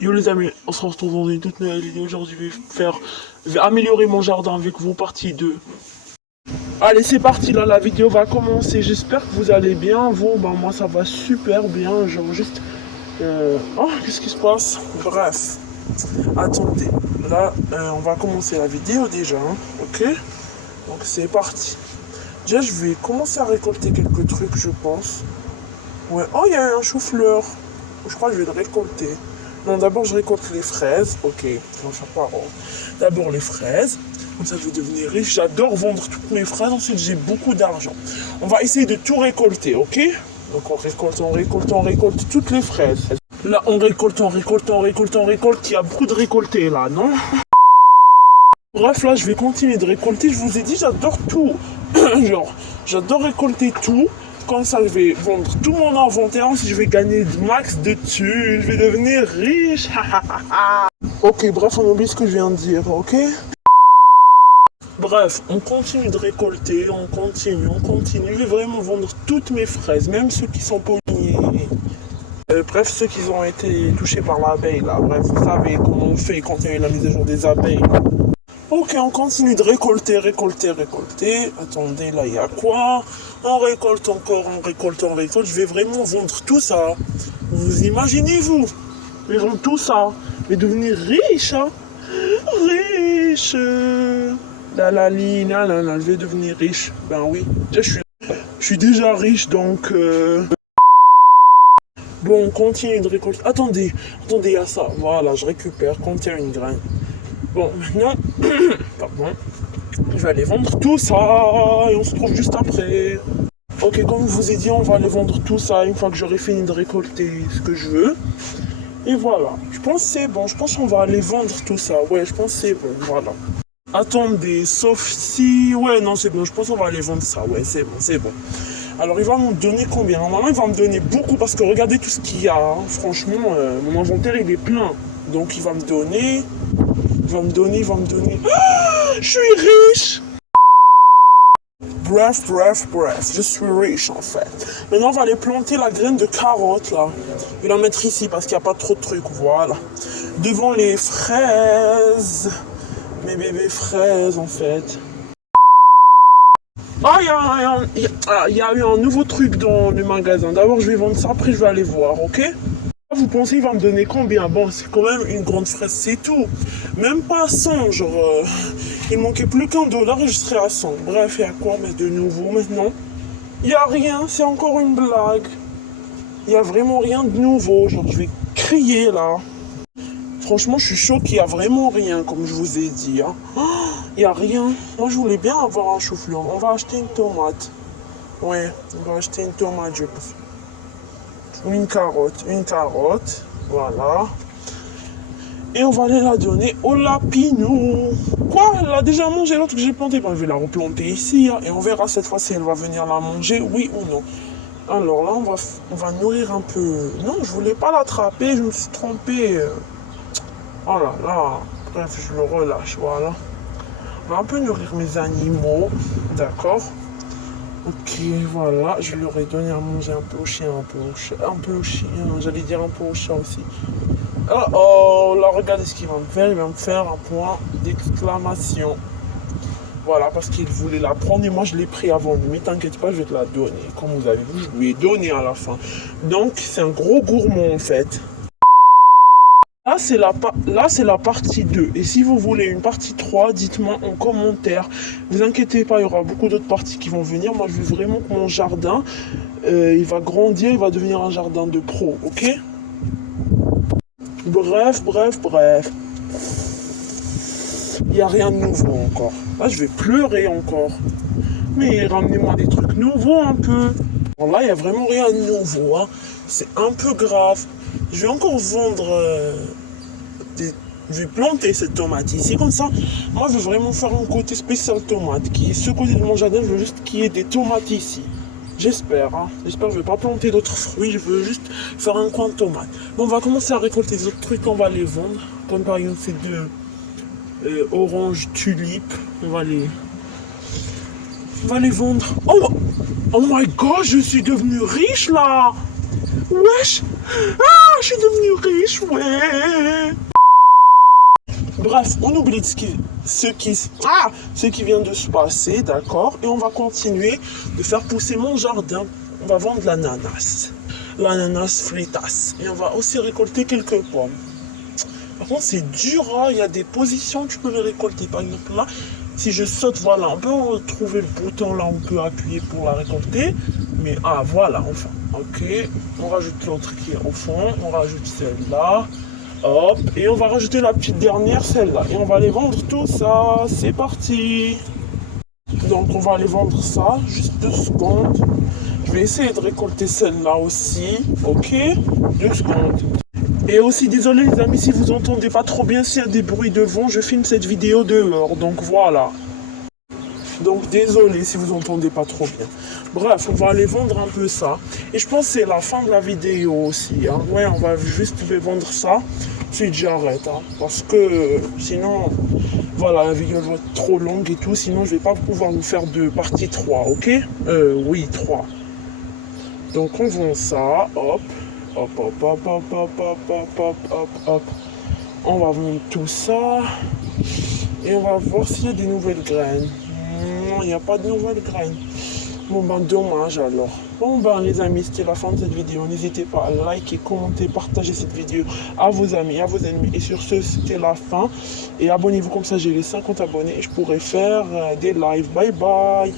Yo les amis, on se retrouve dans une toute nouvelle vidéo. Aujourd'hui, je vais améliorer mon jardin avec vous, partie 2. Allez, c'est parti, là, la vidéo va commencer. J'espère que vous allez bien. Vous, moi, ça va super bien. Genre, juste... Oh, qu'est-ce qui se passe? Bref. Attendez. Là, on va commencer la vidéo déjà, hein, ok? Donc, c'est parti. Déjà, je vais commencer à récolter quelques trucs, je pense. Ouais. Oh, il y a un chou-fleur. Je crois que je vais le récolter. Non, d'abord je récolte les fraises. Ok, on va faire par ordre. D'abord les fraises. Comme ça, je vais devenir riche. J'adore vendre toutes mes fraises. Ensuite, j'ai beaucoup d'argent. On va essayer de tout récolter, ok? Donc, on récolte toutes les fraises. Là, on récolte. Il y a beaucoup de récoltés, là, non? Bref, là, je vais continuer de récolter. Je vous ai dit, j'adore tout. Genre, j'adore récolter tout. Comme ça, je vais vendre tout mon inventaire. Ensuite, je vais gagner max de thunes. Je vais devenir riche. Ok, bref, on oublie ce que je viens de dire, ok? Bref, on continue de récolter, on continue. Je vais vraiment vendre toutes mes fraises, même ceux qui sont pollinés. Bref, ceux qui ont été touchés par l'abeille, là. Bref, vous savez comment on fait quand il y a eu la mise à jour des abeilles. Ok, on continue de récolter. Attendez, là, il y a quoi? On récolte encore, on récolte. Je vais vraiment vendre tout ça. Vous imaginez-vous? Je vais vendre tout ça. Je vais devenir riche, hein? Riche. Je vais devenir riche. Ben oui, déjà, je suis déjà riche, donc... Bon, on continue de récolter. Attendez, il y a ça. Voilà, je récupère, contient une graine. Bon, maintenant... Pardon. Je vais aller vendre tout ça et on se retrouve juste après. Ok, comme je vous ai dit, on va aller vendre tout ça une fois que j'aurai fini de récolter ce que je veux. Et voilà. Je pense que c'est bon. Je pense qu'on va aller vendre tout ça. Ouais, je pense que c'est bon. Voilà. Attendez, sauf si... Ouais, non, c'est bon. Je pense qu'on va aller vendre ça. Ouais, c'est bon. Alors, il va me donner combien? Normalement, il va me donner beaucoup parce que regardez tout ce qu'il y a. Hein. Franchement, mon inventaire, il est plein. Donc, il va me donner... Ah, je suis riche! Bref, je suis riche en fait. Maintenant, on va aller planter la graine de carotte là. Je vais la mettre ici parce qu'il n'y a pas trop de trucs, voilà. Devant les fraises. Mes bébés fraises en fait. Ah, il y a eu un nouveau truc dans le magasin. D'abord, je vais vendre ça, après je vais aller voir, ok? Vous pensez qu'il va me donner combien? Bon, c'est quand même une grande fraise, c'est tout. Même pas 100, genre... il manquait plus qu'un dollar et je serais à 100. Bref, il y a quoi mais de nouveau maintenant? Il n'y a rien, c'est encore une blague. Il n'y a vraiment rien de nouveau. Genre, je vais crier là. Franchement, je suis choqué, il n'y a vraiment rien, comme je vous ai dit. Hein. Il n'y a rien. Moi, je voulais bien avoir un chou-fleur. On va acheter une tomate. Ouais, on va acheter une tomate, je pense. Une carotte, voilà. Et on va aller la donner au lapinou. Quoi? Elle a déjà mangé l'autre que j'ai planté. Ben, je vais la replanter ici, hein, et on verra cette fois si elle va venir la manger, oui ou non. Alors là, on va nourrir un peu. Non, je voulais pas l'attraper, je me suis trompé. Oh là là. Bref, je le relâche, voilà. On va un peu nourrir mes animaux, d'accord? Ok, voilà, je leur ai donné à manger un peu au chien, j'allais dire un peu au chat aussi. Oh, là, regardez ce qu'il va me faire, il va me faire un point d'exclamation. Voilà, parce qu'il voulait la prendre et moi je l'ai pris avant lui, mais t'inquiète pas, je vais te la donner. Comme vous avez vu, je lui ai donné à la fin. Donc, c'est un gros gourmand en fait. Là, c'est la partie 2. Et si vous voulez une partie 3, dites-moi en commentaire. Ne vous inquiétez pas, il y aura beaucoup d'autres parties qui vont venir. Moi, je veux vraiment que mon jardin, il va grandir, il va devenir un jardin de pro, ok? Bref. Il n'y a rien de nouveau encore. Là, je vais pleurer encore. Mais ramenez-moi des trucs nouveaux un peu. Bon, là, il n'y a vraiment rien de nouveau. Hein. C'est un peu grave. Je vais encore vendre... Je vais planter cette tomate ici, comme ça. Moi, je veux vraiment faire un côté spécial tomate. Ce côté de mon jardin, je veux juste qu'il y ait des tomates ici. J'espère, hein. J'espère que je ne vais pas planter d'autres fruits. Je veux juste faire un coin de tomate. Bon, on va commencer à récolter des autres trucs. On va les vendre. Comme par exemple ces deux oranges tulipes. On va les vendre. Oh my god, je suis devenu riche là. Wesh. Ah, je suis devenue riche, ouais. Bref, on oublie ce qui vient de se passer, d'accord? Et on va continuer de faire pousser mon jardin. On va vendre l'ananas. L'ananas fritas. Et on va aussi récolter quelques pommes. Par contre, c'est dur, hein. Il y a des positions que tu peux les récolter. Par exemple, là, si je saute, voilà, on peut retrouver le bouton là, on peut appuyer pour la récolter. Mais, voilà, enfin. Ok, on rajoute l'autre qui est au fond. On rajoute celle-là. Hop, et on va rajouter la petite dernière, celle-là. Et on va aller vendre tout ça. C'est parti. Donc, on va aller vendre ça. Juste 2 secondes. Je vais essayer de récolter celle-là aussi. Ok, 2 secondes. Et aussi, désolé les amis, si vous entendez pas trop bien, s'il y a des bruits de vent, je filme cette vidéo dehors. Donc, voilà. Donc, désolé si vous entendez pas trop bien. Bref, on va aller vendre un peu ça. Et je pense que c'est la fin de la vidéo aussi. Hein. Ouais, on va juste vendre ça. Ensuite, j'arrête. Hein, parce que sinon, voilà, la vidéo va être trop longue et tout. Sinon, je vais pas pouvoir vous faire de partie 3, ok? Oui, 3. Donc, on vend ça. Hop. Hop, hop, hop, hop, hop, hop, hop, hop, hop, hop. On va vendre tout ça. Et on va voir s'il y a des nouvelles graines. Non, il n'y a pas de nouvelles graines. Bon ben dommage alors. Bon ben les amis, c'était la fin de cette vidéo. N'hésitez pas à liker, commenter, partager cette vidéo à vos amis, à vos ennemis. Et sur ce, c'était la fin. Et abonnez-vous comme ça, j'ai les 50 abonnés et je pourrai faire des lives. Bye bye.